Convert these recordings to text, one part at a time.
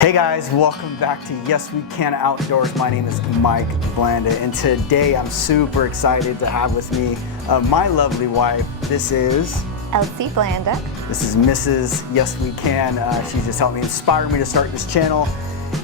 Hey guys, welcome back to Yes We Can Outdoors. My name is Mike Blanda, and today I'm super excited to have with me my lovely wife. This is Elsie Blanda. This is Mrs. Yes We Can. She just helped me, inspire me to start this channel.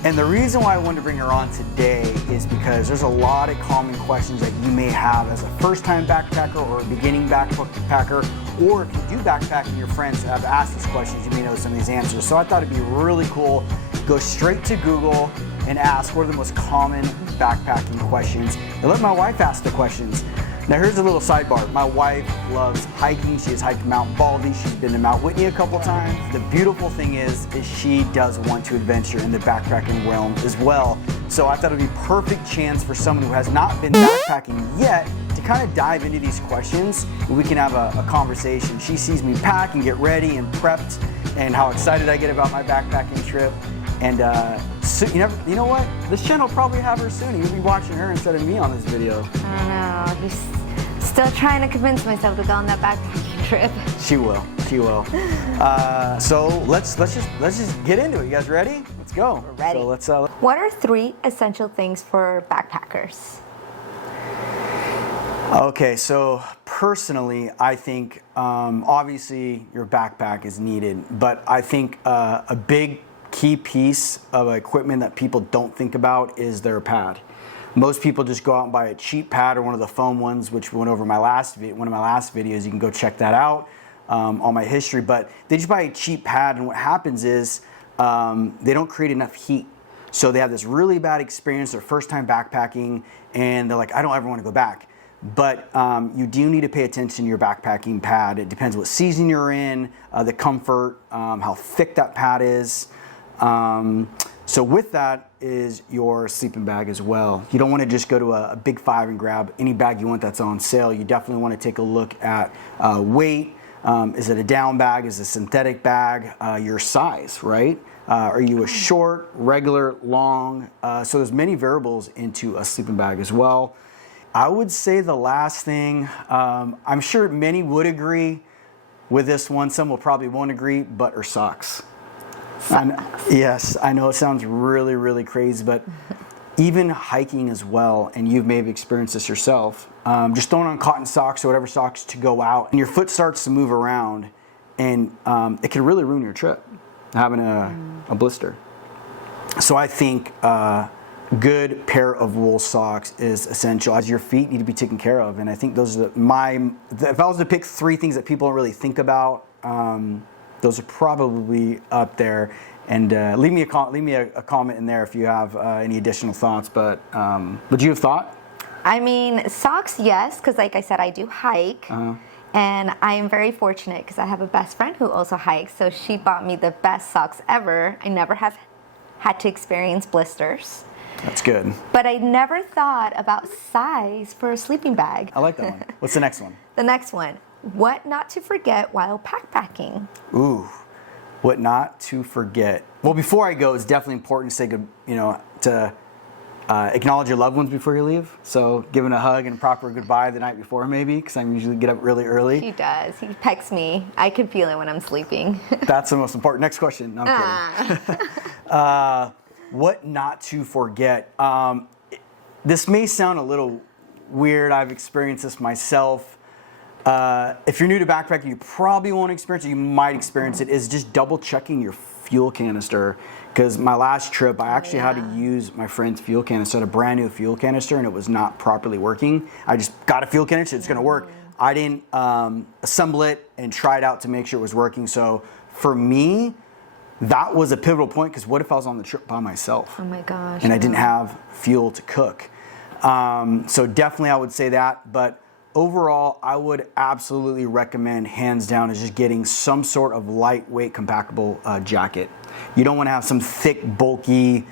And the reason why I wanted to bring her on today is because there's a lot of common questions that you may have as a first-time backpacker or a beginning backpacker, or if you do backpack and your friends have asked these questions, you may know some of these answers. So I thought it'd be really cool to go straight to Google and ask what are the most common backpacking questions, and let my wife ask the questions. Now here's a little sidebar. My wife loves hiking. She has hiked Mount Baldy. She's been to Mount Whitney a couple times. The beautiful thing is she does want to adventure in the backpacking realm as well. So I thought it would be a perfect chance for someone who has not been backpacking yet to kind of dive into these questions, and we can have a conversation. She sees me pack and get ready and prepped and how excited I get about my backpacking trip. And so, you know what? This channel will probably have her soon. You'll be watching her instead of me on this video. I don't know. He's still trying to convince myself to go on that backpacking trip. She will. She will. So let's just get into it. You guys ready? Let's go. We're ready. So let's. What are 3 essential things for backpackers? Okay, so personally, I think obviously your backpack is needed, but I think a big key piece of equipment that people don't think about is their pad. Most people just go out and buy a cheap pad or one of the foam ones, which we went over in one of my last videos. You can go check that out on my history. But they just buy a cheap pad, and what happens is they don't create enough heat. So they have this really bad experience their first time backpacking, and they're like, I don't ever want to go back. But you do need to pay attention to your backpacking pad. It depends what season you're in, the comfort, how thick that pad is. So with that is your sleeping bag as well. You don't want to just go to a Big Five and grab any bag you want that's on sale. You definitely want to take a look at weight. Is it a down bag? Is it a synthetic bag? Your size, right? Are you a short, regular, long? So there's many variables into a sleeping bag as well. I would say the last thing, I'm sure many would agree with this one. Some will probably won't agree, but are socks. Yes, I know it sounds really, really crazy, but even hiking as well, and you may have experienced this yourself, just throwing on cotton socks or whatever socks to go out, and your foot starts to move around, and it can really ruin your trip, having a blister. So I think good pair of wool socks is essential, as your feet need to be taken care of. And I think those are if I was to pick 3 things that people don't really think about, those are probably up there. And leave me a comment in there if you have any additional thoughts. But would you have thought? I mean, socks, yes, because like I said, I do hike. And I am very fortunate because I have a best friend who also hikes. So she bought me the best socks ever. I never have had to experience blisters. That's good. But I never thought about size for a sleeping bag. I like that one. What's the next one? The next one. What not to forget while backpacking? Ooh, what not to forget. Well, before I go, it's definitely important to say good, to acknowledge your loved ones before you leave. So giving a hug and proper goodbye the night before, maybe, because I usually get up really early. He does. He pecks me. I can feel it when I'm sleeping. That's the most important. Next question. No, I'm kidding. What not to forget. This may sound a little weird. I've experienced this myself. If you're new to backpacking, you probably won't experience it. You might experience it. Is just double checking your fuel canister. Because my last trip, I actually had to use my friend's fuel canister, a brand new fuel canister, and it was not properly working. I just got a fuel canister, it's going to work. I didn't assemble it and try it out to make sure it was working. So for me, that was a pivotal point, because what if I was on the trip by myself? Oh my gosh. And I didn't have fuel to cook. So definitely I would say that. But overall, I would absolutely recommend, hands down, is just getting some sort of lightweight, compactable jacket. You don't want to have some thick, bulky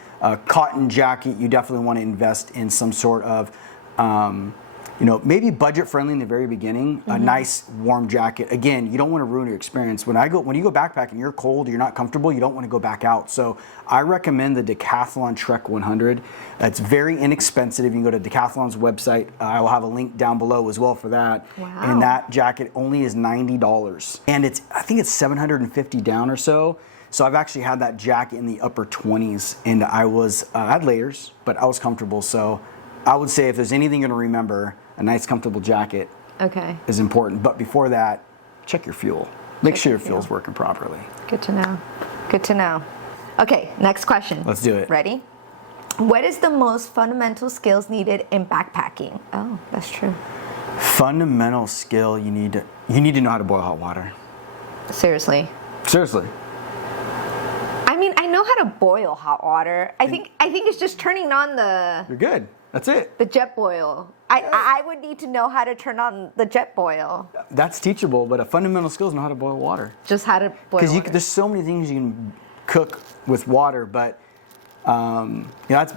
cotton jacket. You definitely want to invest in some sort of maybe budget friendly in the very beginning, a nice warm jacket. Again, you don't want to ruin your experience. When you go backpacking, you're cold, you're not comfortable, you don't want to go back out. So I recommend the Decathlon Trek 100. It's very inexpensive. You can go to Decathlon's website. I will have a link down below as well for that. Wow. And that jacket only is $90. And I think it's $750 down or so. So I've actually had that jacket in the upper 20s, and I had layers, but I was comfortable. So I would say if there's anything you're gonna remember, a nice comfortable jacket is important. But before that, check your fuel. Make sure your fuel's working properly. Good to know. Good to know. Okay, next question. Let's do it. Ready? What is the most fundamental skills needed in backpacking? Oh, that's true. Fundamental skill you need to know how to boil hot water. Seriously. Seriously. I mean, I know how to boil hot water. I think it's just turning on the You're good. That's it. the jet boil. I would need to know how to turn on the jet boil. That's teachable, but a fundamental skill is know how to boil water. Just how to boil Because water. there's so many things you can cook with water, but that's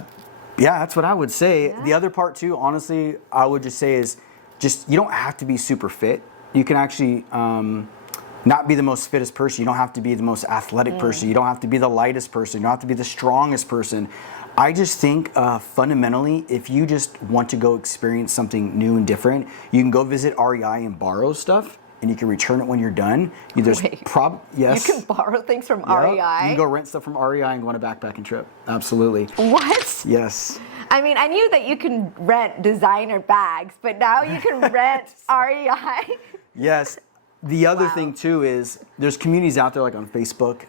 what I would say. Yeah. The other part too, honestly, I would just say is just you don't have to be super fit. You can actually not be the most fittest person. You don't have to be the most athletic person. You don't have to be the lightest person. You don't have to be the strongest person. I just think fundamentally, if you just want to go experience something new and different, you can go visit REI and borrow stuff, and you can return it when you're done. Yes. You can borrow things from REI? You can go rent stuff from REI and go on a backpacking trip. Absolutely. What? Yes. I mean, I knew that you can rent designer bags, but now you can rent REI. Yes. The other thing too is there's communities out there like on Facebook,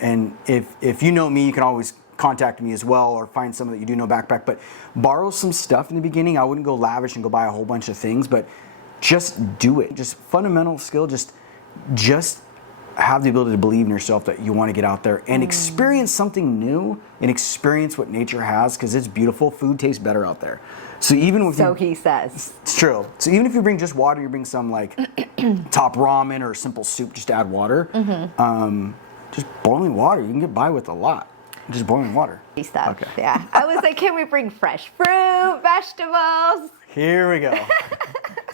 and if you know me, you can always contact me as well, or find someone that you do know backpack. But borrow some stuff in the beginning. I wouldn't go lavish and go buy a whole bunch of things, but just do it. Just fundamental skill. Just have the ability to believe in yourself that you want to get out there and experience something new and experience what nature has, because it's beautiful. Food tastes better out there. So even with he says. It's true. So even if you bring just water, you bring some like top ramen or simple soup, just to add water. Just boiling water, you can get by with a lot. Just boiling water. Stuff. Okay. Yeah. I was like, can we bring fresh fruit, vegetables? Here we go.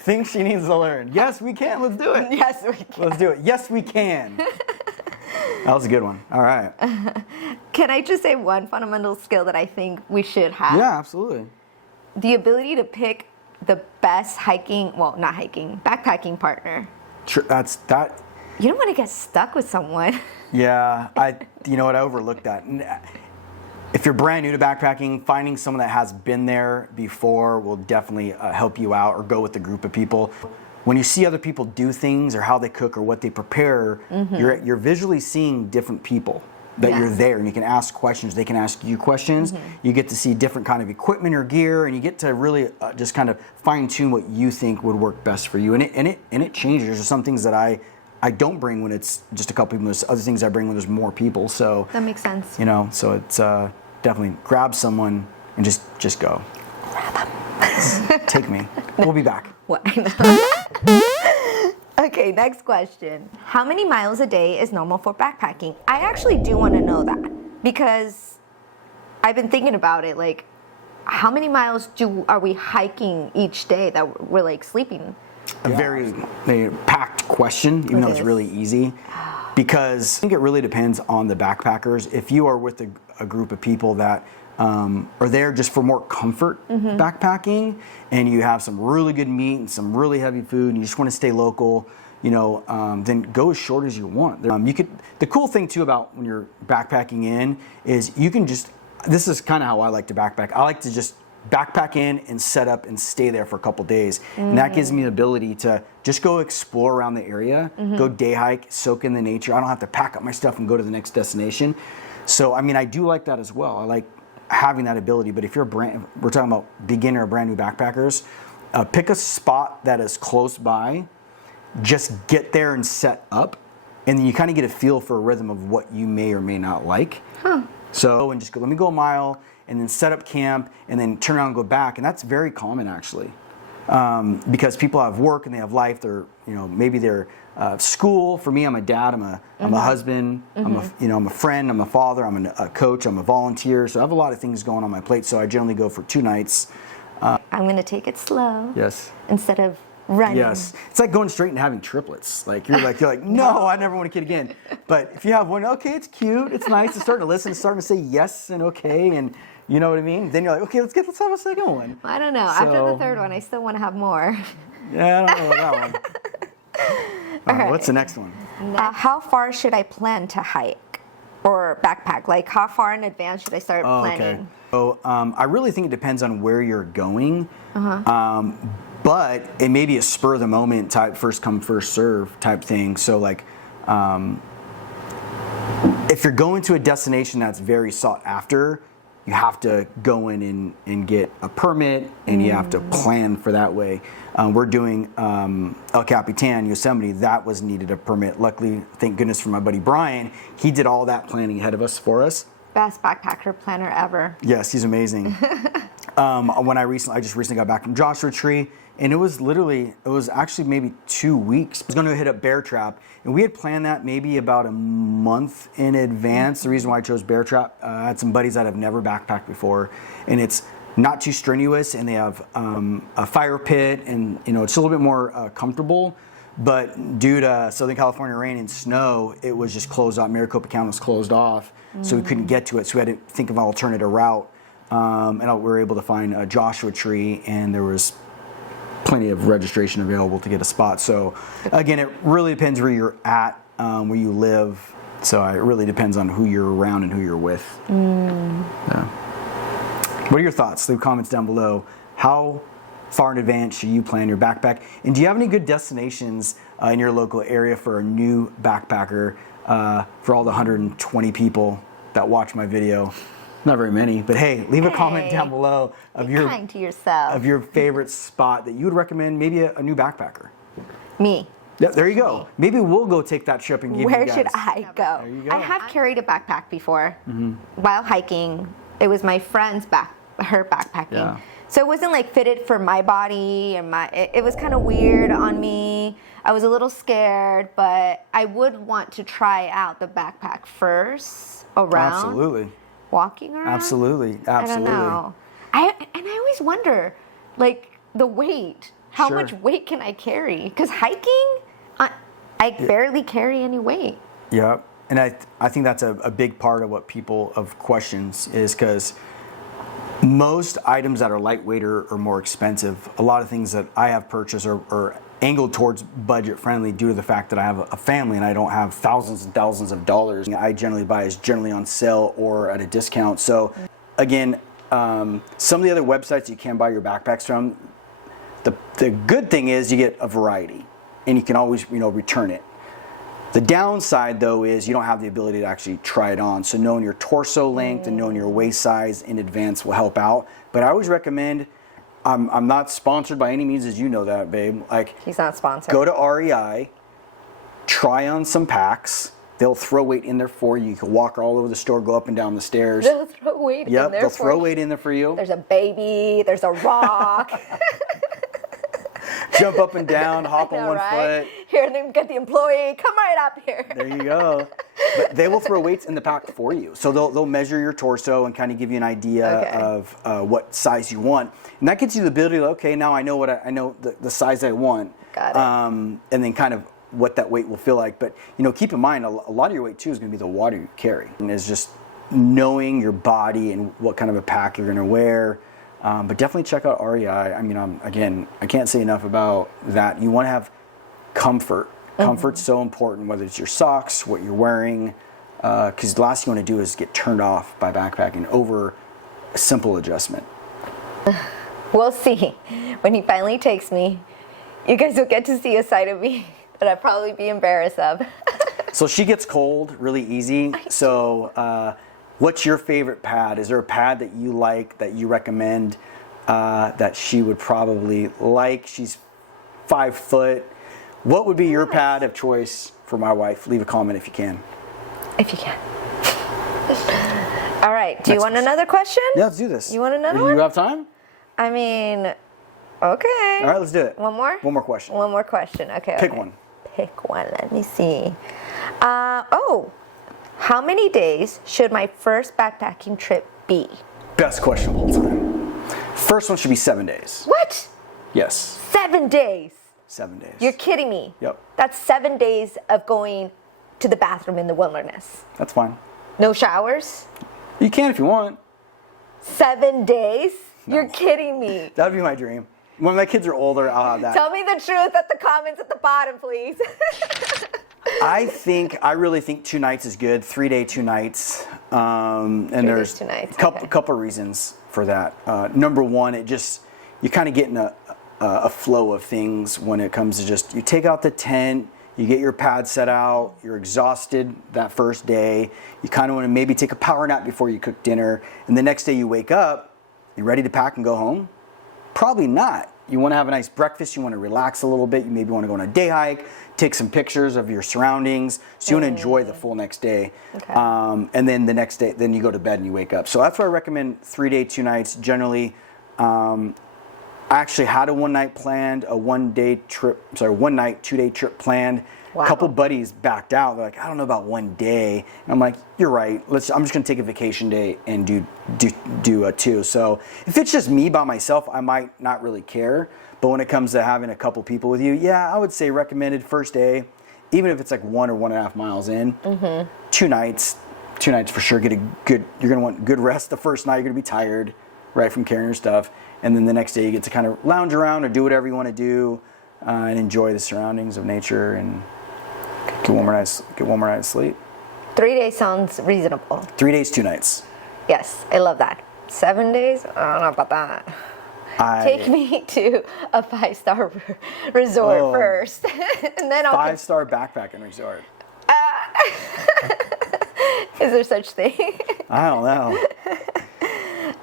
Things she needs to learn. Yes, we can. Let's do it. Yes, we can. Let's do it. Yes, we can. That was a good one. All right. Can I just say one fundamental skill that I think we should have? Yeah, absolutely. The ability to pick the best backpacking partner. That's that. You don't want to get stuck with someone. Yeah, you know what, I overlooked that. If you're brand new to backpacking, finding someone that has been there before will definitely help you out, or go with a group of people. When you see other people do things or how they cook or what they prepare, you're visually seeing different people that you're there, and you can ask questions. They can ask you questions. You get to see different kind of equipment or gear, and you get to really just kind of fine tune what you think would work best for you. And it changes. There's some things that I don't bring when it's just a couple people. There's other things I bring when there's more people. So That makes sense. You know, so it's definitely grab someone and just go. Grab them. Take me. We'll be back. What? Okay, next question. How many miles a day is normal for backpacking? I actually do want to know that, because I've been thinking about it. Like, how many miles are we hiking each day that we're like sleeping? A very packed question, even though it's really easy, because I think it really depends on the backpackers. If you are with a group of people that are there just for more comfort backpacking, and you have some really good meat and some really heavy food, and you just want to stay local, then go as short as you want. The cool thing too about when you're backpacking in is you can this is kind of how I like to backpack. I like to just backpack in and set up and stay there for a couple days. And that gives me the ability to just go explore around the area, go day hike, soak in the nature. I don't have to pack up my stuff and go to the next destination. So, I mean, I do like that as well. I like having that ability. But if we're talking about beginner or brand new backpackers, pick a spot that is close by, just get there and set up, and then you kind of get a feel for a rhythm of what you may or may not like. So, and just go, let me go a mile, and then set up camp, and then turn around and go back. And that's very common, actually, because people have work and they have life. They're, maybe they're school. For me, I'm a dad. I'm a husband. I'm a friend. I'm a father. I'm a coach. I'm a volunteer. So I have a lot of things going on my plate. So I generally go for 2 nights. I'm going to take it slow. Yes. Instead of running. Yes. It's like going straight and having triplets. Like you're like, no, I never want a kid again. But if you have one, okay, it's cute, it's nice. It's starting to listen, it's starting to say yes and okay, and you know what I mean? Then you're like, okay, let's have a second one. I don't know. After the third one, I still want to have more. Yeah, I don't know about that one. All right, what's the next one? How far should I plan to hike? or backpack? Like, how far in advance should I start planning? Okay. So I really think it depends on where you're going. But it may be a spur of the moment type, first come, first serve type thing. So like, if you're going to a destination that's very sought after, you have to go in and get a permit, and you have to plan for that way. We're doing El Capitan, Yosemite. That was needed a permit. Luckily, thank goodness for my buddy Brian, he did all that planning ahead of us for us. Best backpacker planner ever. Yes, he's amazing. When I just recently got back from Joshua Tree, and it was actually maybe 2 weeks. I was going to hit up Bear Trap, and we had planned that maybe about a month in advance. The reason why I chose Bear Trap, I had some buddies that have never backpacked before, and it's not too strenuous, and they have a fire pit, and it's a little bit more comfortable. But due to Southern California rain and snow, it was just closed off. Maricopa County was closed off, so we couldn't get to it. So we had to think of an alternative route, and we were able to find a Joshua Tree, and there was plenty of registration available to get a spot. So again, it really depends where you're at, where you live. So it really depends on who you're around and who you're with. Yeah. What are your thoughts? Leave comments down below. How far in advance should you plan your backpack? And do you have any good destinations in your local area for a new backpacker, for all the 120 people that watch my video? Not very many, but hey, leave a comment down below of Be kind to yourself. of your favorite spot that you would recommend, maybe a new backpacker. Me. Yeah, there you go. Maybe we'll go take that trip and give you guys. Where should I go? There you go. I have carried a backpack before while hiking. It was my friend's her backpacking. Yeah. So it wasn't like fitted for my body and it was kind of weird on me. I was a little scared, but I would want to try out the backpack first around. Absolutely. Walking around. Absolutely. I don't know. I always wonder, like, the weight. How Sure. much weight can I carry? Because hiking, I barely carry any weight. Yeah, and I think that's a big part of what people of questions is because most items that are lightweight or more expensive, a lot of things that I have purchased are angled towards budget friendly due to the fact that I have a family and I don't have thousands and thousands of dollars. I generally buy is generally on sale or at a discount. So again, some of the other websites you can buy your backpacks from, the good thing is you get a variety and you can always return it. The downside though is you don't have the ability to actually try it on. So knowing your torso length and knowing your waist size in advance will help out. But I always recommend, I'm not sponsored by any means, as you know that, babe. Like, He's not sponsored. go to REI, try on some packs. They'll throw weight in there for you. You can walk all over the store, go up and down the stairs. They'll throw weight in there They'll throw weight in there for you. There's a baby, there's a rock. Jump up and down, hop on one foot. Here, then get the employee, come right up here. There you go. But they will throw weights in the pack for you. So they'll measure your torso and kind of give you an idea of what size you want. And that gives you the ability to, okay, now I know the size I want. Got it. And then kind of what that weight will feel like. But keep in mind, a lot of your weight too is going to be the water you carry. And it's just knowing your body and what kind of a pack you're going to wear. But definitely check out REI. I mean, again, I can't say enough about that. You want to have comfort. Comfort's so important, whether it's your socks, what you're wearing, because the last thing you want to do is get turned off by backpacking over a simple adjustment. We'll see. When he finally takes me, you guys will get to see a side of me that I'd probably be embarrassed of. So she gets cold really easy. So what's your favorite pad? Is there a pad that you like, that you recommend, that she would probably like? She's 5 foot. What would be your pad of choice for my wife? Leave a comment if you can. If you can. All right. Do you want another question? Yeah, let's do this. You want another Do one? you have time? I mean, okay. All right, let's do it. One more? One more question. One more question. Okay. Pick okay. one. Pick one. Let me see. How many days should my first backpacking trip be? Best question of all time. First one should be 7 days. What? Yes, 7 days? 7 days. You're kidding me. Yep. That's 7 days of going to the bathroom in the wilderness. That's fine. No showers? You can if you want. 7 days? No. You're kidding me. That would be my dream. When my kids are older, I'll have that. Tell me the truth at the comments at the bottom, please. I really think 2 nights is good. 3 day, 2 nights. And 3 days, there's 2 nights, a couple reasons for that. Number one, you kind of get in a flow of things when it comes to just, you take out the tent, you get your pad set out, you're exhausted that first day, you kind of want to maybe take a power nap before you cook dinner, and the next day you wake up, you ready to pack and go home? Probably not. You want to have a nice breakfast, you want to relax a little bit, you maybe want to go on a day hike, take some pictures of your surroundings, so you want to enjoy the full next day. Okay. And then the next day, then you go to bed and you wake up. So that's why I recommend 3 day, 2 nights. Generally, I actually had a 1 night planned, a 1 night, 2 day trip planned. Wow. A couple buddies backed out. They're like, I don't know about 1 day. And I'm like, you're right. I'm just gonna take a vacation day and do a 2. So if it's just me by myself, I might not really care. But when it comes to having a couple people with you, yeah, I would say recommended first day, even if it's like 1 or 1.5 miles in. 2 nights for sure. You're gonna want good rest the first night. You're gonna be tired, right, from carrying your stuff. And then the next day you get to kind of lounge around or do whatever you want to do and enjoy the surroundings of nature and get one more night of sleep. 3 days sounds reasonable. 3 days, 2 nights. Yes, I love that. 7 days? I don't know about that. Take me to a 5-star resort first, and then I'll 5-star backpacking resort. Is there such thing? I don't know.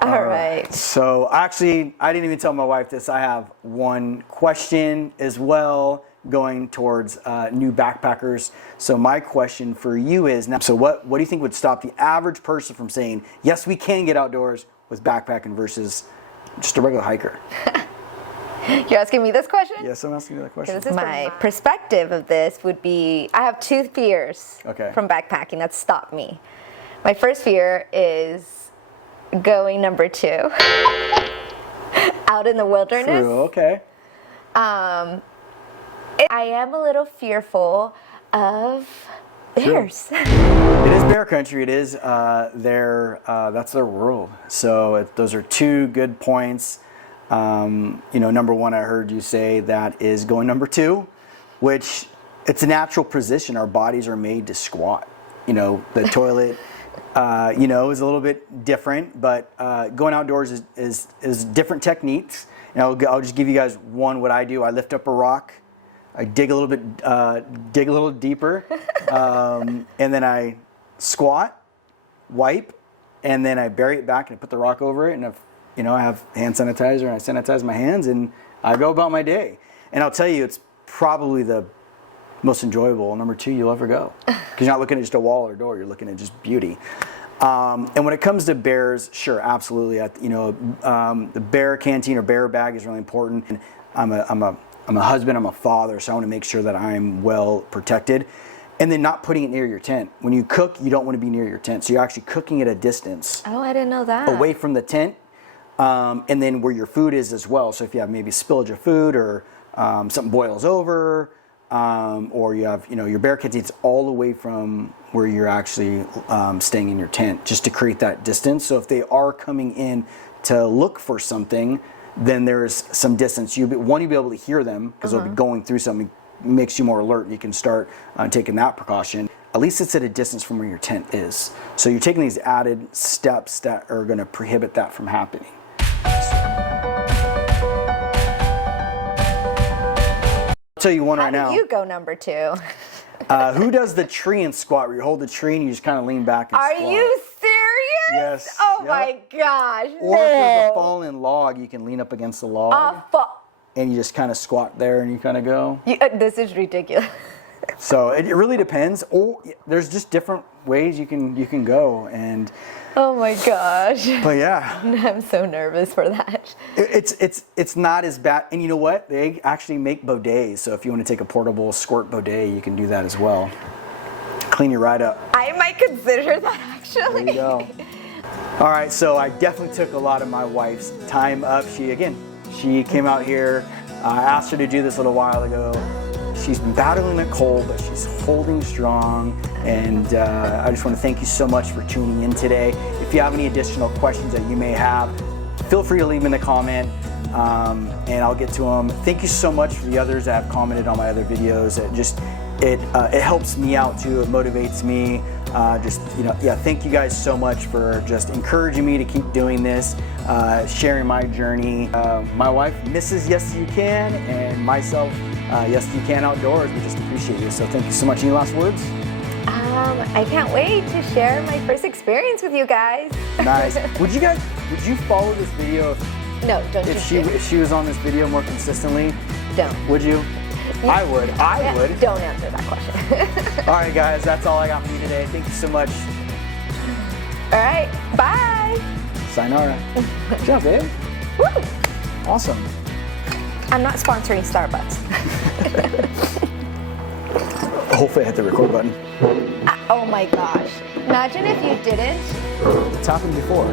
All right. So actually, I didn't even tell my wife this. I have one question as well going towards new backpackers. So my question for you is now, so what do you think would stop the average person from saying, yes, we can get outdoors with backpacking versus just a regular hiker? You're asking me this question? Yes, I'm asking you that question. My perspective of this would be, I have 2 fears from backpacking that stop me. My first fear is going number 2 out in the wilderness. True, okay. I am a little fearful of bears. It is bear country. It is that's their world. So those are 2 good points. Number 1, I heard you say that is going number 2, which it's a natural position. Our bodies are made to squat. The toilet is a little bit different, but going outdoors is different techniques. And I'll just give you guys one. What I do, I lift up a rock, I dig a little deeper, and then I squat, wipe, and then I bury it back and I put the rock over it, and I have hand sanitizer and I sanitize my hands and I go about my day. And I'll tell you, it's probably the most enjoyable number 2 you'll ever go, because you're not looking at just a wall or a door, you're looking at just beauty. And when it comes to bears, sure, absolutely. The bear canteen or bear bag is really important. And I'm a husband, I'm a father, so I want to make sure that I'm well protected. And then not putting it near your tent. When you cook, you don't want to be near your tent, so you're actually cooking at a distance. Oh, I didn't know that. Away from the tent, and then where your food is as well. So if you have maybe spillage of food or something boils over, or you have your bear canteen, it's all away from where you're actually staying in your tent, just to create that distance. So if they are coming in to look for something, then there's some distance. You'll be able to hear them because they'll be going through something. Makes you more alert, and you can start taking that precaution. At least it's at a distance from where your tent is. So you're taking these added steps that are going to prohibit that from happening. I'll tell you one right now. How do you go number 2? Who does the tree and squat, where you hold the tree and you just kind of lean back and Are squat? you serious? Yes. Oh my gosh. Or if there's a fallen log, you can lean up against the log. And you just kind of squat there and you kind of go. This is ridiculous. So it really depends. Or there's just different ways you can go. And oh my gosh. But yeah, I'm so nervous for that. It's not as bad. And you know what? They actually make bidets. So if you want to take a portable squirt bidet, you can do that as well. Clean you right up. I might consider that actually. There you go. All right. So I definitely took a lot of my wife's time up. She came out here. I asked her to do this a little while ago. She's been battling a cold, but she's holding strong. And I just want to thank you so much for tuning in today. If you have any additional questions that you may have, feel free to leave them in the comment, and I'll get to them. Thank you so much for the others that have commented on my other videos. it helps me out too. It motivates me. Thank you guys so much for just encouraging me to keep doing this, sharing my journey. My wife, Mrs. Yes You Can, and myself, Yes You Can Outdoors. We just appreciate you. So thank you so much. Any last words? I can't wait to share my first experience with you guys. Nice. Would you follow this video No, don't you if she was on this video more consistently? Don't. Would you? I would. I would. Don't answer that question. All right, guys, that's all I got for you today. Thank you so much. All right, bye. Sayonara. Good job, babe. Woo! Awesome. I'm not sponsoring Starbucks. Hopefully I hit the record button. Oh my gosh. Imagine if you didn't. It's happened before.